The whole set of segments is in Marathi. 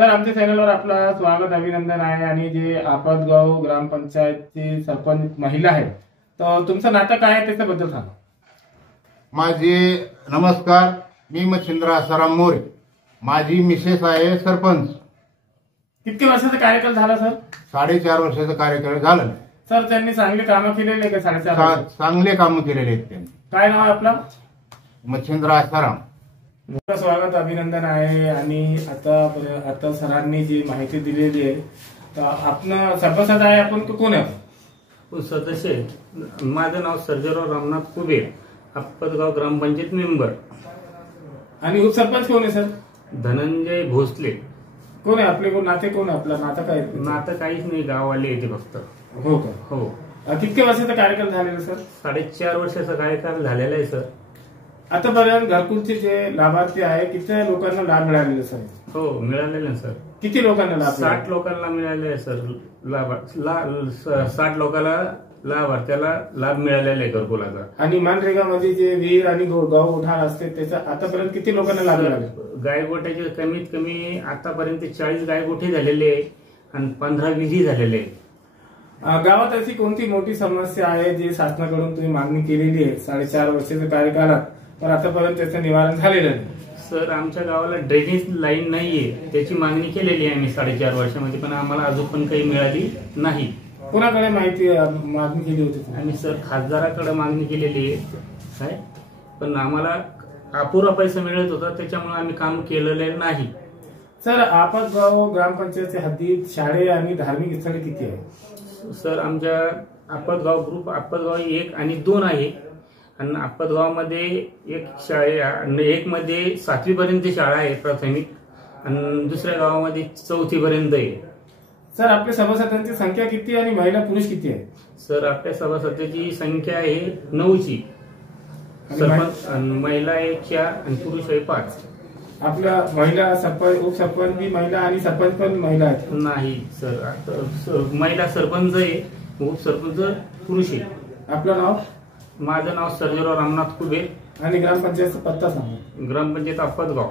सर, आमच्या चॅनलवर आपलं स्वागत अभिनंदन आहे. आणि जे आपदगाव ग्रामपंचायतची सरपंच महिला आहे, तर तुमचं नातं काय आहे त्याच्याबद्दल सांगा. माझे नमस्कार. मी मच्छिंद्र आसाराम मोरे. माझी मिसेस आहे सरपंच. किती वर्षाचा कार्यकाल झाला सर? 4.5 वर्षाचा कार्यकाळ झाला. सर, त्यांनी चांगली कामं केलेली आहे का? 4.5 वर्ष चांगले काम केलेले आहेत त्यांनी. काय नाव आहे आपलं? मच्छिंद्र आसाराम. मोठं स्वागत अभिनंदन आहे. आणि आता सरांनी जी माहिती दिलेली आहे, तर आपण सरपंच आहे, आपण कोण आहे? सदस्य आहे. माझं नाव सर्जेराव रामनाथ कुबेर, आपदगाव ग्रामपंचायत मेंबर. आणि उपसरपंच कोण आहे सर? धनंजय भोसले. कोण आहे आपले? कोण नाते? कोण आहे आपलं नातं? काय नातं काहीच नाही, गाववाले येते फक्त. हो का? हो. किती वर्षाचा कार्यकाल झालेला सर? 4.5 वर्षाचा कार्यकाल झालेला आहे सर. आतापर्यंत घरकुलचे जे लाभार्थी आहे, किती लोकांना लाभ मिळालेला सर? हो, मिळालेले आहे सर. किती लोकांना लाभ? 60 लोकांना मिळाले आहे सर. 60 लोकांना लाभार्थ्याला लाभ मिळालेला आहे घरकुलाचा. आणि मनरेगामध्ये जे विहीर आणि गाव उठाण असते, त्याचा आतापर्यंत किती लोकांना लाभ मिळाले? गायगोठ्याचे कमीत कमी आतापर्यंत 40 गायगोठे झालेले आहे आणि 15 विधी झालेले आहे. गावात अशी कोणती मोठी समस्या आहे जी शासनाकडून तुम्ही मागणी केलेली आहे 4.5 वर्षाच्या कार्यकालात, पण आतापर्यंत त्याचं निवारण झालेलं नाही? सर, आमच्या गावाला ड्रेनेज लाईन नाहीये, त्याची मागणी केलेली आहे आम्ही 4.5 वर्षामध्ये, पण आम्हाला अजून पण काही मिळाली नाही. कोणाकडे मागणी केली होती? आम्ही सर खासदाराकडे मागणी केलेली आहे, पण आम्हाला अपुरा पैसा मिळत होता, त्याच्यामुळे आम्ही काम केलेलं नाही. सर, आपदगाव ग्रामपंचायतच्या हद्दीत शाळे आणि धार्मिक स्थळे किती आहे? सर, आमच्या आपदगाव ग्रुप आपदगाव 1 आणि 2 आहे. आणि आपदगावमध्ये एक मध्ये 7वी पर्यंत शाळा आहे प्राथमिक, आणि दुसऱ्या गावामध्ये 4थी पर्यंत आहे. सर, आपल्या सभासदांची संख्या किती आणि महिला पुरुष किती आहे? सर, आपल्या सभासदांची संख्या आहे 9ची. सरपंच महिला आहे 4 आणि पुरुष आहे 5. आपल्या महिला सरपंच, उपसरपंच बी महिला आणि सरपंच पण महिला आहेत? नाही सर, महिला सरपंच आहे, उपसरपंच पुरुष आहे. आपलं नाव? माझं नाव सर्जेराव रामनाथ कुबेर. आणि ग्रामपंचायतचा पत्ता सांगा. ग्रामपंचायत आपदगाव.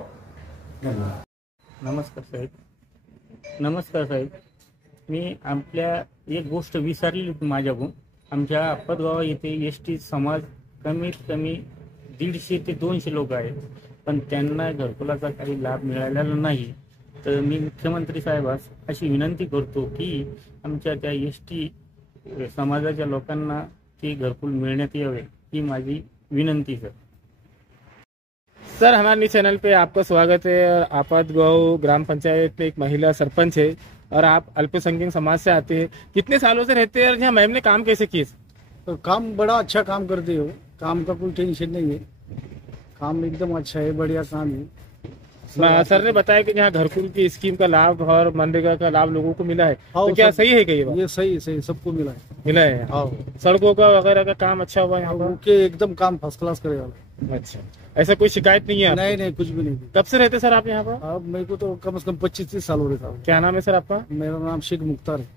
धन्यवाद. नमस्कार साहेब. नमस्कार साहेब, मी आपल्या एक गोष्ट विसरली होती माझ्याकडून. आमच्या आपदगाव येथे एसटी समाज कमीत कमी 150 ते 200 लोक आहेत, पण त्यांना घरकुलाचा काही लाभ मिळालेला नाही. तर मी मुख्यमंत्री साहेबास अशी विनंती करतो की आमच्या त्या एसटी समाजाच्या लोकांना ते घरकुल मिळण्यात यावे, ही माझी विनंती सर. सर, हमारे चैनल पे आपका स्वागत है. आपदगांव ग्राम पंचायत में एक महिला सरपंच है और आप अल्पसंख्यक समाज से आते हैं. कितने सालों से रहते हैं और यहाँ मैम ने काम कैसे किए? तो काम बड़ा अच्छा काम करते हो, काम का कोई टेंशन नहीं है, काम एकदम अच्छा है, बढ़िया काम है. सर ने बताया कि यहाँ घरकुल की स्कीम का लाभ और मनरेगा का लाभ लोगों को मिला है, तो क्या सही है? ये सही सबको मिला है. मिला है. हाँ. सड़कों का वगैरह का काम अच्छा हुआ है यहाँ पर? एकदम काम फर्स्ट क्लास करेगा. अच्छा, ऐसा कोई शिकायत नहीं है? नहीं, कुछ भी नहीं. कब से रहते सर आप यहाँ पर? अब मेरे को तो कम से कम 25-30 साल हो रहे था. क्या नाम है सर आपका? मेरा नाम शेख मुख्तार है.